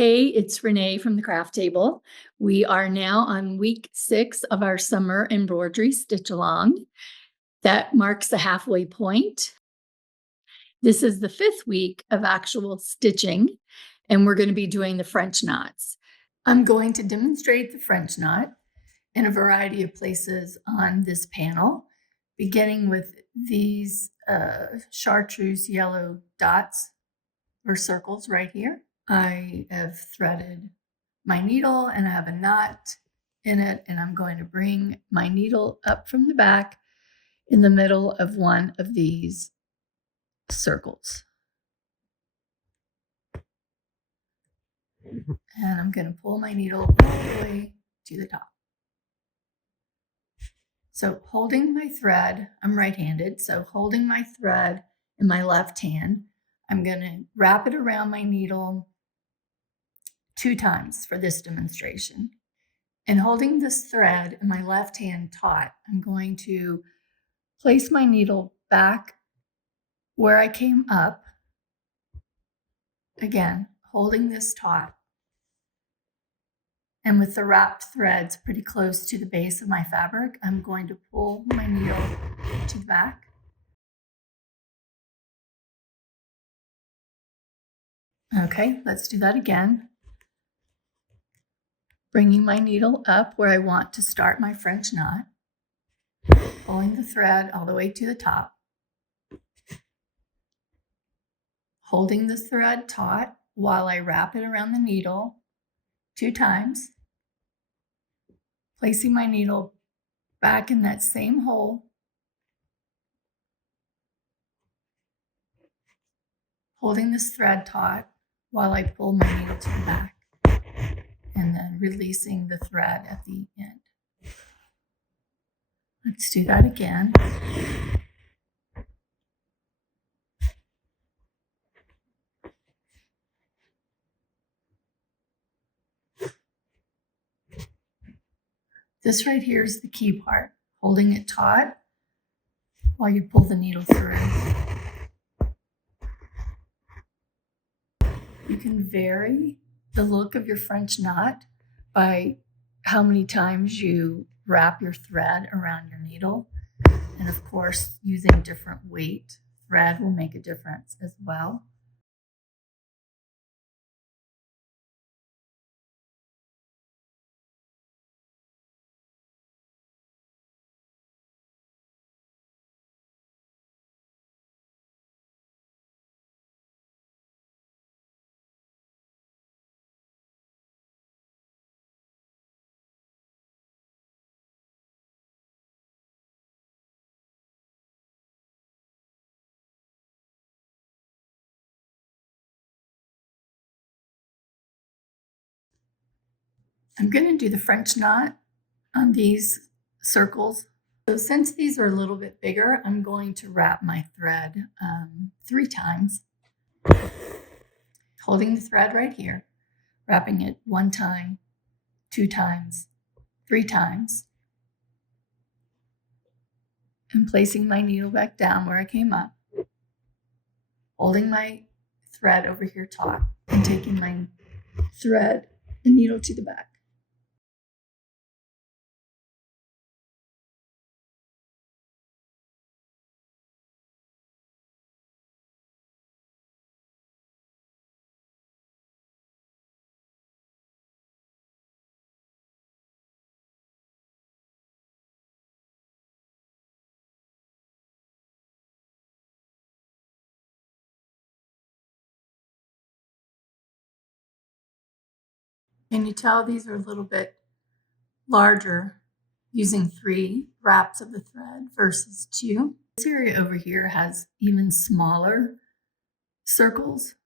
Hey, it's Renee from the craft table. We are now on week 6 of our Summer Embroidery Stitch Along. That marks the halfway point. This is the 5th week of actual stitching, and we're going to be doing the French knots. I'm going to demonstrate the French knot in a variety of places on this panel, beginning with these chartreuse yellow dots or circles right here. I have threaded my needle and I have a knot in it, and I'm going to bring my needle up from the back in the middle of one of these circles. And I'm going to pull my needle all the way to the top. So holding my thread, I'm right-handed, so holding my thread in my left hand, I'm going to wrap it around my needle 2 times for this demonstration. And holding this thread in my left hand taut, I'm going to place my needle back where I came up. Again, holding this taut. And with the wrapped threads pretty close to the base of my fabric, I'm going to pull my needle to the back. Okay, let's do that again. Bringing my needle up where I want to start my French knot. Pulling the thread all the way to the top. Holding the thread taut while I wrap it around the needle 2 times. Placing my needle back in that same hole. Holding this thread taut while I pull my needle to the back. And then releasing the thread at the end. Let's do that again. This right here is the key part, holding it taut while you pull the needle through. You can vary the look of your French knot by how many times you wrap your thread around your needle. And of course, using different weight thread will make a difference as well. I'm going to do the French knot on these circles. So since these are a little bit bigger, I'm going to wrap my thread 3 times. Holding the thread right here, wrapping it 1 time, 2 times, 3 times, and placing my needle back down where I came up. Holding my thread over here taut and taking my thread and needle to the back. Can you tell these are a little bit larger using 3 wraps of the thread versus 2? This area over here has even smaller circles,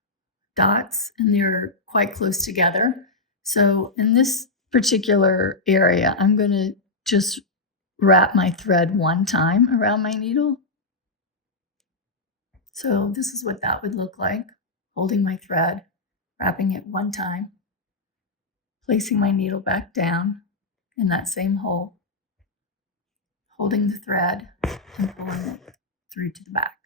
dots, and they're quite close together. So in this particular area, I'm going to just wrap my thread 1 time around my needle. So this is what that would look like, holding my thread, wrapping it 1 time, placing my needle back down in that same hole, holding the thread and pulling it through to the back.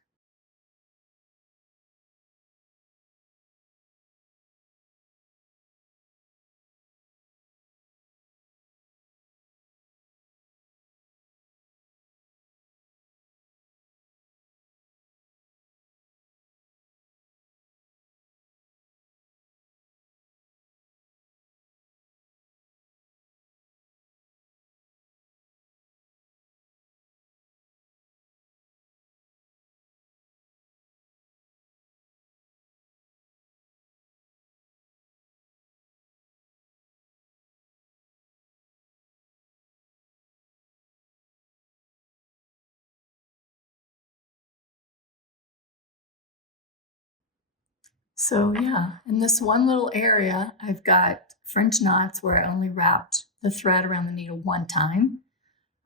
So yeah, in this one little area, I've got French knots where I only wrapped the thread around the needle one time.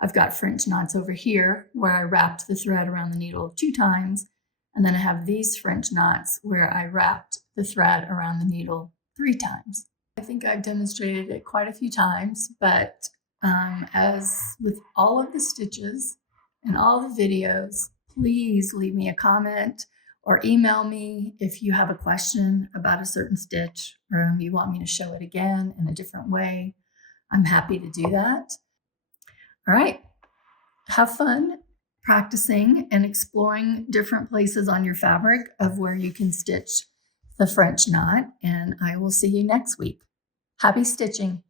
I've got French knots over here where I wrapped the thread around the needle 2 times. And then I have these French knots where I wrapped the thread around the needle 3 times. I think I've demonstrated it quite a few times, but as with all of the stitches and all the videos, please leave me a comment or email me if you have a question about a certain stitch or you want me to show it again in a different way. I'm happy to do that. All right. Have fun practicing and exploring different places on your fabric of where you can stitch the French knot, and I will see you next week. Happy stitching!